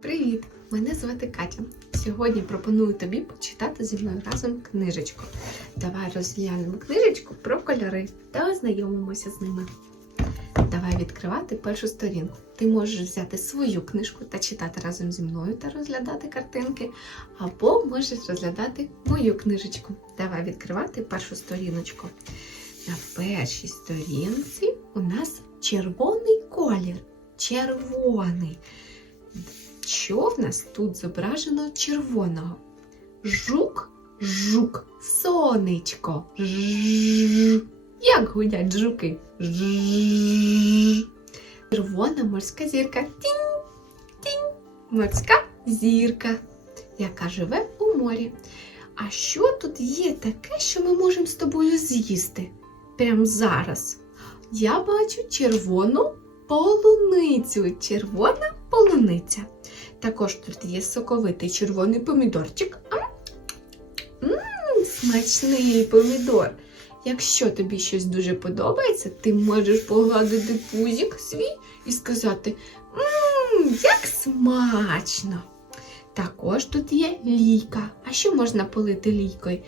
Привіт! Мене звати Катя. Сьогодні пропоную тобі почитати зі мною разом книжечку. Давай розглянемо книжечку про кольори та ознайомимося з ними. Давай відкривати першу сторінку. Ти можеш взяти свою книжку та читати разом зі мною та розглядати картинки, або можеш розглядати мою книжечку. Давай відкривати першу сторіночку. На першій сторінці у нас червоний колір. Червоний. Що в нас тут зображено червоного? Жук, жук, сонечко. Ж. Як гудять жуки? Ж. Червона морська зірка. Тінь, тінь. Морська зірка, яка живе у морі. А що тут є таке, що ми можемо з тобою з'їсти? Прямо зараз. Я бачу червону полуницю. Червона полуниця. Також тут є соковитий червоний помідорчик. Смачний помідор. Якщо тобі щось дуже подобається, ти можеш погладити пузик свій і сказати Мм, як смачно! Також тут є лійка. А що можна полити лійкою?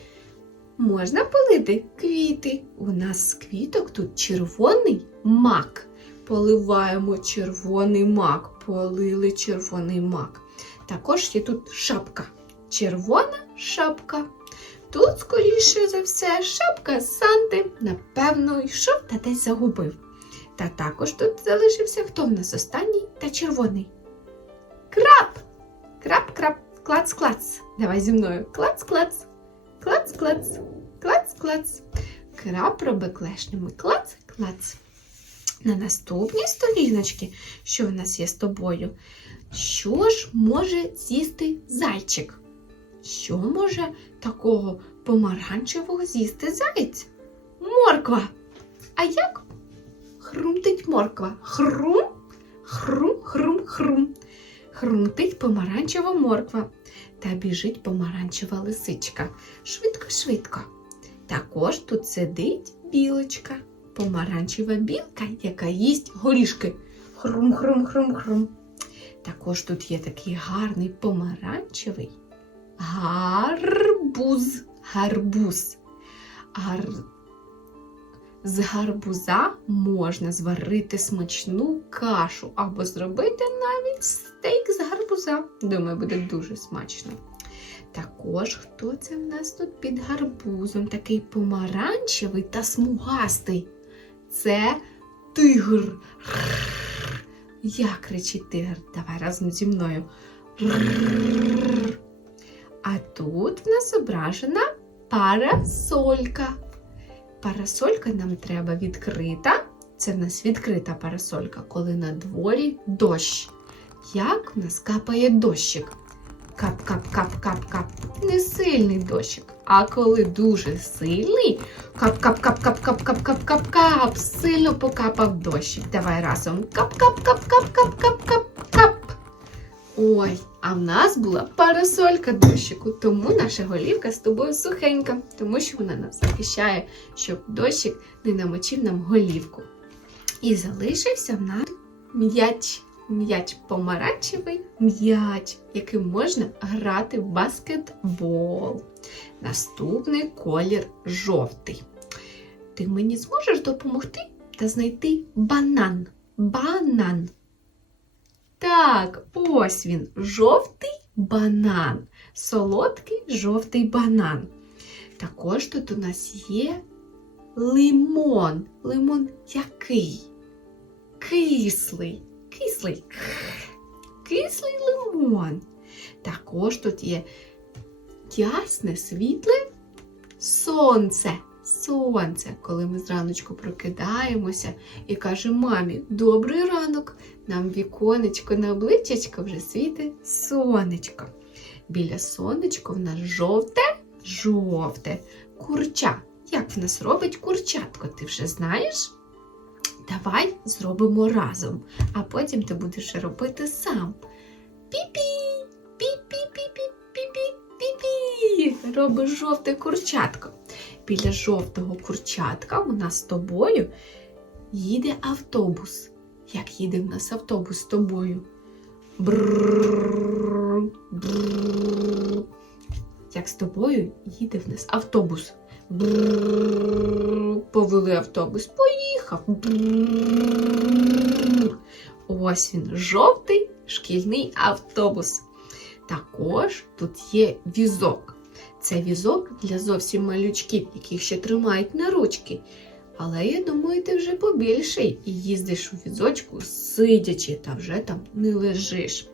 Можна полити квіти. У нас з квіток тут червоний мак. Поливаємо червоний мак, полили червоний мак. Також є тут шапка. Червона шапка. Тут, скоріше за все, шапка Санти, напевно, йшов та десь загубив. Та також тут залишився хто в нас останній та червоний. Краб! Краб-краб, клац-клац. Давай зі мною. Клац-клац, клац-клац, клац-клац. Краб робить клешнями. Клац-клац. На наступній сторіночці, що в нас є з тобою? Що ж може з'їсти зайчик? Що може такого помаранчевого з'їсти заєць? Морква. А як хрумтить морква? Хрум, хрум, хрум, хрум. Хрумтить помаранчева морква та біжить помаранчева лисичка. Швидко-швидко. Також тут сидить білочка, помаранчева білка, яка їсть горішки. Хрум-хрум-хрум-хрум. Також тут є такий гарний помаранчевий гарбуз. Гарбуз. Гар... З гарбуза можна зварити смачну кашу або зробити навіть стейк з гарбуза. Думаю, буде дуже смачно. Також хто це в нас тут під гарбузом? Такий помаранчевий та смугастий. Це тигр. Як кричить тигр? Давай разом зі мною. А тут в нас зображена парасолька. Парасолька нам треба відкрита. Це в нас відкрита парасолька, коли на дворі дощ. Як в нас капає дощик? Кап-кап-кап-кап-кап. Не сильний дощик. А коли дуже сильний, кап-кап-кап-кап-кап-кап-кап-кап, сильно покапав дощик. Давай разом. Кап-кап-кап-кап-кап-кап-кап. Ой, а в нас була парасолька дощику, тому наша голівка з тобою сухенька, тому що вона нас захищає, щоб дощик не намочив нам голівку. І залишився в нас м'яч. М'яч помаранчевий м'яч, яким можна грати в баскетбол. Наступний колір жовтий. Ти мені зможеш допомогти та знайти банан. Банан. Так, ось він, жовтий банан. Солодкий жовтий банан. Також тут у нас є лимон. Лимон який? Кислий. Кислий. Кислий лимон. Також тут є ясне, світле сонце. Сонце, коли ми зраночку прокидаємося і кажемо мамі, добрий ранок, нам віконечко на обличчячко вже світить сонечко. Біля сонечка в нас жовте, жовте, курча. Як в нас робить курчатко, ти вже знаєш? Давай зробимо разом, а потім ти будеш робити сам. Пі-пі, пі-пі-пі-пі-пі-пі-пі. Робиш жовте курчатко. Біля жовтого курчатка у нас з тобою їде автобус. Як їде в нас автобус з тобою? Як з тобою їде в нас автобус. Повели автобус, поїхав. Ось він, жовтий шкільний автобус. Також тут є візок. Це візок для зовсім малючків, яких ще тримають на ручки. Але я думаю, ти вже побільший і їздиш у візочку сидячи та вже там не лежиш.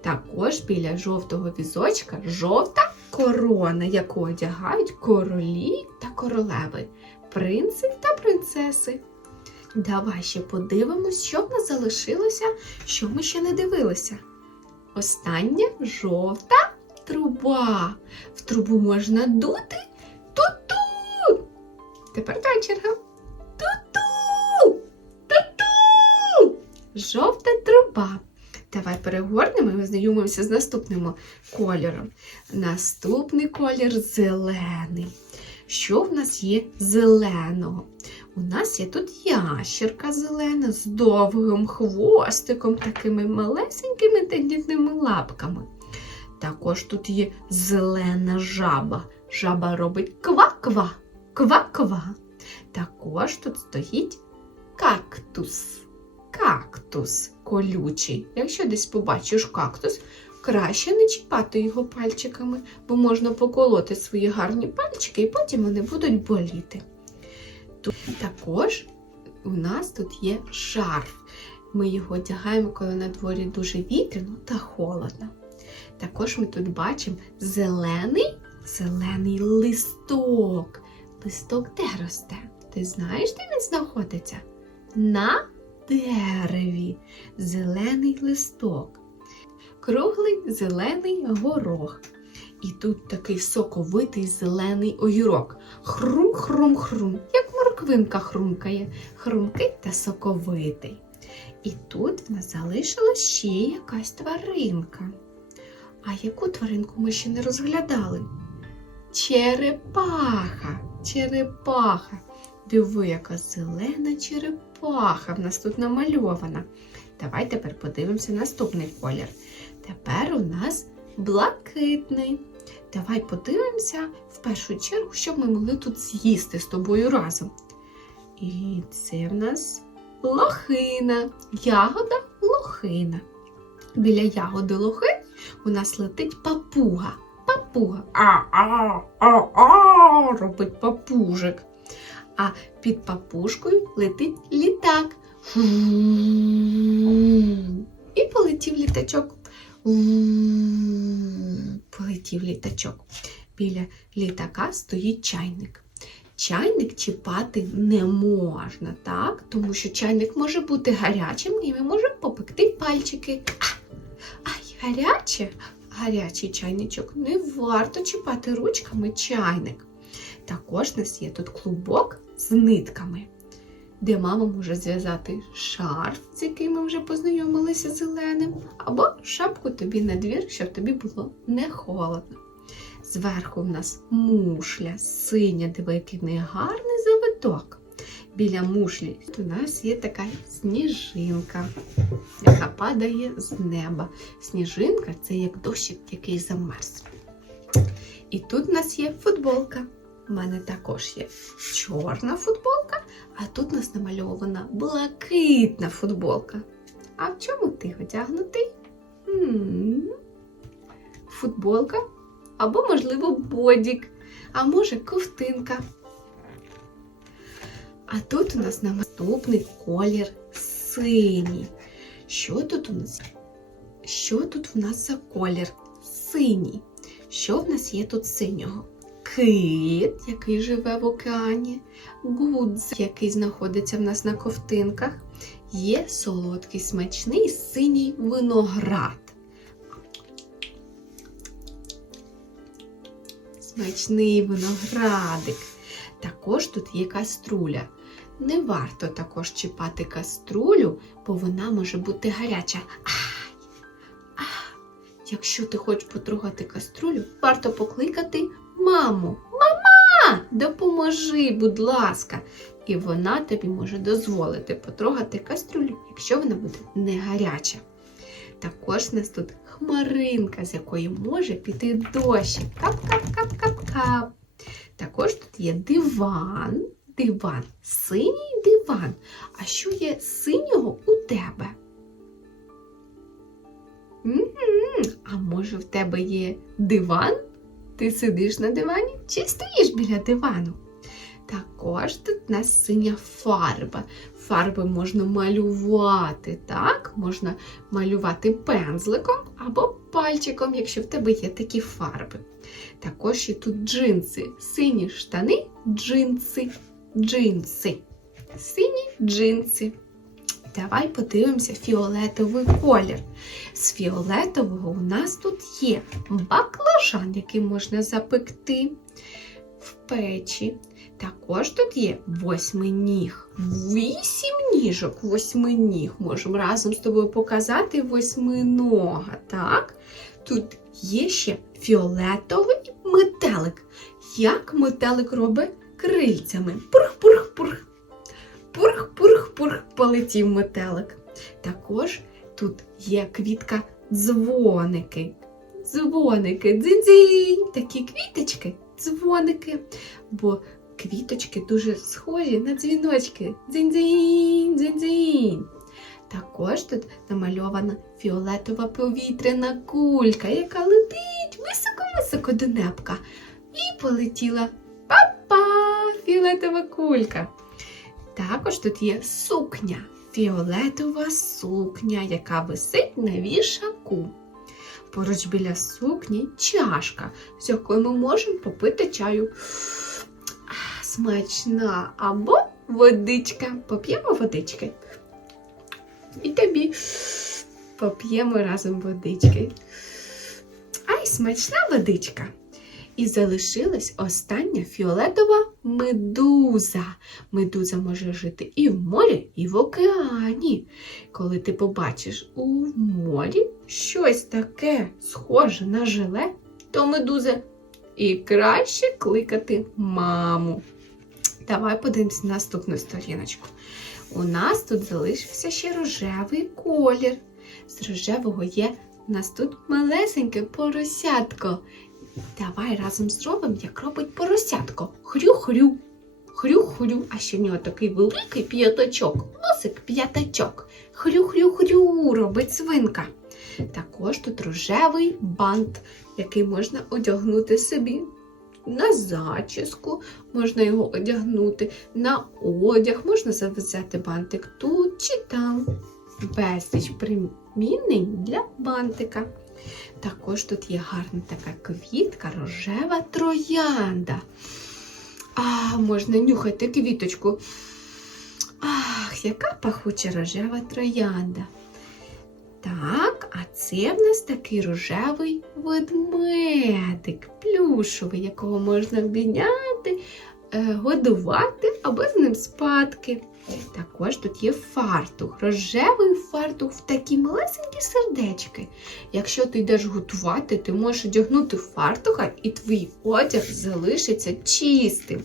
Також біля жовтого візочка жовта корона, яку одягають королі та королеви, принци та принцеси. Давай ще подивимось, що в нас залишилося, що ми ще не дивилися. Остання жовта труба. В трубу можна дути ту-ту. Тепер твоя черга. Ту-ту. Ту-ту. Жовта труба. Давай перегорнемо і ознайомимося з наступним кольором. Наступний колір зелений. Що в нас є зеленого? У нас є тут ящерка зелена з довгим хвостиком, такими малесенькими тендітними лапками. Також тут є зелена жаба. Жаба робить ква-ква, ква-ква. Також тут стоїть кактус. Кактус колючий. Якщо десь побачиш кактус, краще не чіпати його пальчиками, бо можна поколоти свої гарні пальчики і потім вони будуть боліти. Тут також у нас тут є шарф. Ми його одягаємо, коли на дворі дуже вітряно та холодно. Також ми тут бачимо зелений, зелений листок. Листок де росте? Ти знаєш, де він знаходиться? На дереві. Зелений листок. Круглий зелений горох. І тут такий соковитий зелений огірок. Хрум-хрум-хрум, як морквинка хрумкає, хрумкий та соковитий. І тут в нас залишилась ще якась тваринка. А яку тваринку ми ще не розглядали? Черепаха. Черепаха. Диви, яка зелена черепаха в нас тут намальована. Давай тепер подивимося наступний колір. Тепер у нас блакитний. Давай подивимося в першу чергу, що ми могли тут з'їсти з тобою разом. І це в нас лохина. Ягода лохина. Біля ягоди лохи у нас летить папуга. Папуга. А-а-а-а, робить папужик. А під папушкою летить літак. І полетів літачок. Полетів літачок. Біля літака стоїть чайник. Чайник чіпати не можна, так? Тому що чайник може бути гарячим і ми можемо попекти пальчики. Ай, гаряче, гарячий чайничок. Не варто чіпати ручками чайник. Також у нас є тут клубок з нитками, де мама може зв'язати шарф, з яким ми вже познайомилися зеленим, або шапку тобі на двір, щоб тобі було не холодно. Зверху в нас мушля, синя, диви, який гарний завиток. Біля мушлі у нас є така сніжинка, яка падає з неба. Сніжинка це як дощик, який замерз. І тут у нас є футболка. У мене також є чорна футболка, а тут у нас намальована блакитна футболка. А в чому ти одягнутий? Футболка або, можливо, бодік, а може, ковтинка. А тут у нас наступний колір синій. Що тут у нас? Що тут в нас за колір? Синій. Що в нас є тут синього? Кит, який живе в океані, гудз, який знаходиться в нас на ковтинках, є солодкий смачний синій виноград. Смачний виноградик. Також тут є каструля. Не варто також чіпати каструлю, бо вона може бути гаряча. Ай! А! Якщо ти хочеш потрогати каструлю, варто покликати маму. Мама, допоможи, будь ласка. І вона тобі може дозволити потрогати каструлю, якщо вона буде не гаряча. Також у нас тут хмаринка, з якої може піти дощик. Кап-кап-кап-кап-кап. Також тут є диван. Диван, синій диван. А що є синього у тебе? М-м, А може в тебе є диван? Ти сидиш на дивані чи стоїш біля дивану? Також тут у нас синя фарба. Фарби можна малювати, так? Можна малювати пензликом або пальчиком, якщо в тебе є такі фарби. Також є тут джинси. Сині штани, джинси, джинси. Сині джинси. Давай подивимося фіолетовий колір. З фіолетового у нас тут є баклажан, який можна запекти в печі. Також тут є восьминіг. Вісім ніжок, восьминіг. Можемо разом з тобою показати восьминога. Так? Тут є ще фіолетовий метелик. Як метелик робить крильцями? Пурх-пурх-пурх. Пурх-пурх-пурх полетів метелик. Також тут є квітка дзвоники. Дзвоники, дзинь-дзинь, такі квіточки, дзвоники. Бо квіточки дуже схожі на дзвіночки. Дзинь-дзинь, дзинь-дзинь. Також тут намальована фіолетова повітряна кулька, яка летить високо-високо до небка. І полетіла Па-па! Фіолетова кулька. Також тут є сукня, фіолетова сукня, яка висить на вішаку. Поруч біля сукні чашка, з якою ми можемо попити чаю. Смачна або водичка. Поп'ємо водички. І тобі поп'ємо разом водички. Ай, смачна водичка. І залишилась остання фіолетова медуза. Медуза може жити і в морі, і в океані. Коли ти побачиш у морі щось таке схоже на желе, то медуза. І краще кликати маму. Давай подивимося на наступну сторіночку. У нас тут залишився ще рожевий колір. З рожевого є у нас тут малесеньке поросятко. Давай разом зробимо, як робить поросятко. Хрю-хрю. Хрю-хрю. А ще в нього такий великий п'ятачок. Носик п'ятачок. Хрю-хрю-хрю робить свинка. Також тут рожевий бант, який можна одягнути собі на зачіску, можна його одягнути на одяг, можна зав'язати бантик тут чи там. Безліч примінень для бантика. Також тут є гарна така квітка, рожева троянда. А, можна нюхати квіточку. Ах, яка пахуча рожева троянда. Так, а це в нас такий рожевий ведмедик, плюшовий, якого можна обійняти, е, годувати або з ним спадки. Також тут є фартух, рожевий фартух в такі малесенькі сердечки. Якщо ти йдеш готувати, ти можеш одягнути фартуха і твій одяг залишиться чистим.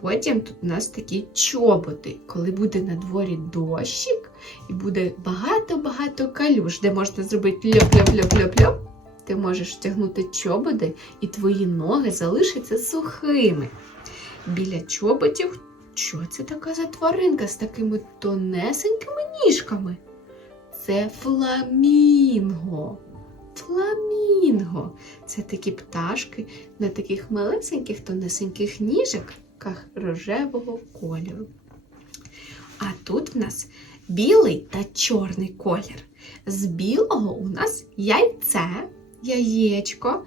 Потім тут у нас такі чоботи. Коли буде на дворі дощик і буде багато-багато калюш, де можна зробити ляп-ляп-ляп-ляп-ляп, ти можеш втягнути чоботи, і твої ноги залишаться сухими. Біля чоботів що це така за тваринка з такими тонесенькими ніжками? Це фламінго. Фламінго. Це такі пташки на таких малесеньких тонесеньких ніжках рожевого кольору. А тут в нас білий та чорний колір. З білого у нас яйце, яєчко,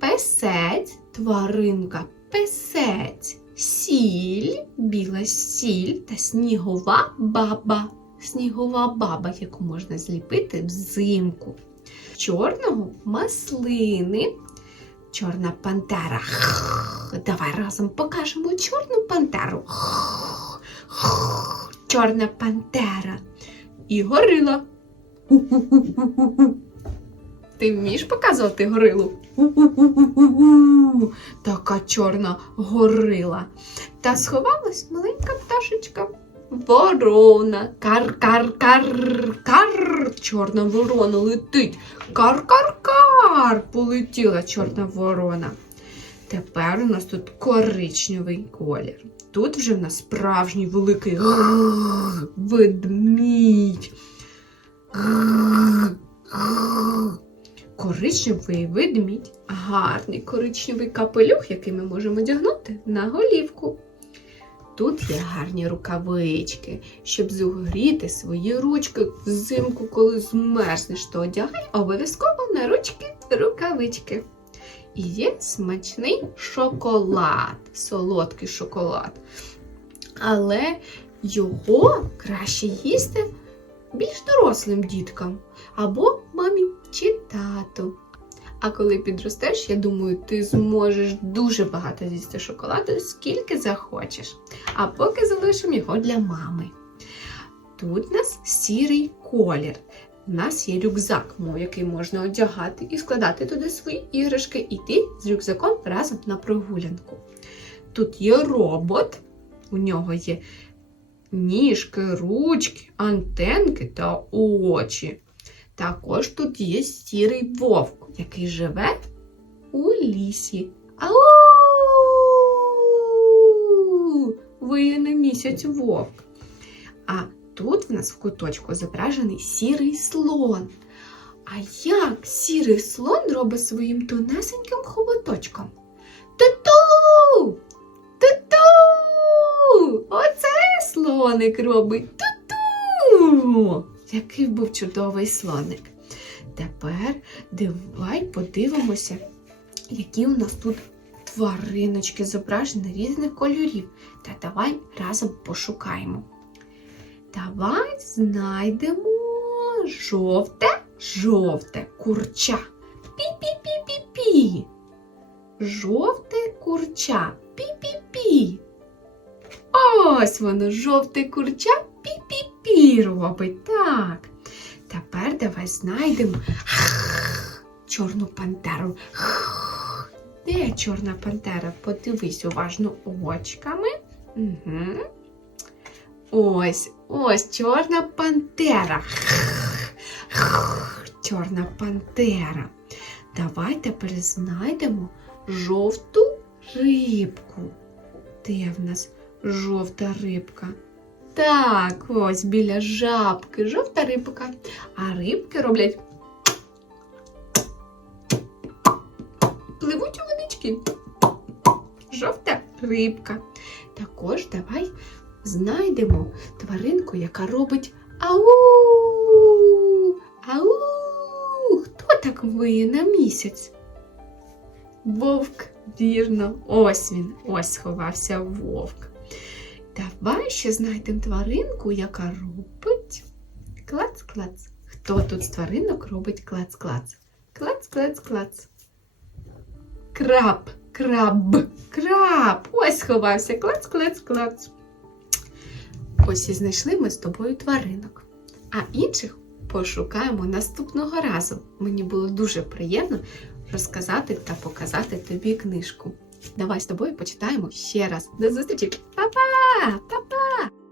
песець, тваринка, песець сіль, біла сіль та снігова баба. Снігова баба, яку можна зліпити взимку. Чорного маслини. Чорна пантера. Давай разом покажемо чорну пантеру. Чорна пантера. І горила. Ти вмієш показувати горилу? Така чорна горила. Та сховалась маленька пташечка. ворона. Кар-кар-кар-кар. Чорна ворона летить. Кар-кар-кар. Полетіла чорна ворона. Тепер у нас тут коричневий колір. Тут вже в нас справжній великий ведмідь. Коричневий ведмідь. Гарний коричневий капелюх, який ми можемо одягнути на голівку. Тут є гарні рукавички, щоб зігріти свої ручки взимку, коли змерзнеш, то одягай обов'язково на ручки рукавички. І є смачний шоколад, солодкий шоколад. Але його краще їсти більш дорослим діткам або мамі чи тату. А коли підростеш, я думаю, ти зможеш дуже багато з'їсти шоколаду, скільки захочеш. А поки залишимо його для мами. Тут у нас сірий колір. У нас є рюкзак, який можна одягати і складати туди свої іграшки, і йти з рюкзаком разом на прогулянку. Тут є робот, у нього є ніжки, ручки, антенки та очі. Також тут є сірий вовк, який живе у лісі. Ау! Виє на місяць вовк. А тут в нас в куточку зображений сірий слон. А як сірий слон робить своїм тонесеньким хоботочком? Ту-ту! Ту-ту! Оце слоник робить. Ту-ту! Який був чудовий слоник. Тепер давай подивимося, які у нас тут твариночки зображені різних кольорів. Та давай разом пошукаємо. Давай знайдемо жовте, жовте курча. Пі-пі-пі-пі-пі. Жовте курча. Пі-пі-пі. Ось воно, жовте курча. Пі-пі-пі робить. Так. Тепер давай знайдемо чорну пантеру. Де чорна пантера? Подивись уважно очками. Угу. Ось, ось чорна пантера. Чорна пантера. Давай тепер знайдемо жовту рибку. Де в нас жовта рибка? Так, ось біля жабки жовта рибка. А рибки роблять. Пливуть у водички. Жовта рибка. Також давай знайдемо тваринку, яка робить ау. Ау. Хто так виє на місяць? Вовк, вірно, ось він, ось сховався вовк. Давай ще знайдемо тваринку, яка робить клац-клац. Хто тут з тваринок робить клац-клац? Клац-клац-клац. Краб, краб, краб. Ось сховався. Клац-клац-клац. Ось і знайшли ми з тобою тваринок. А інших пошукаємо наступного разу. Мені було дуже приємно розказати та показати тобі книжку. Давай з тобою почитаємо ще раз. До зустрічі! Па-па! Па-па!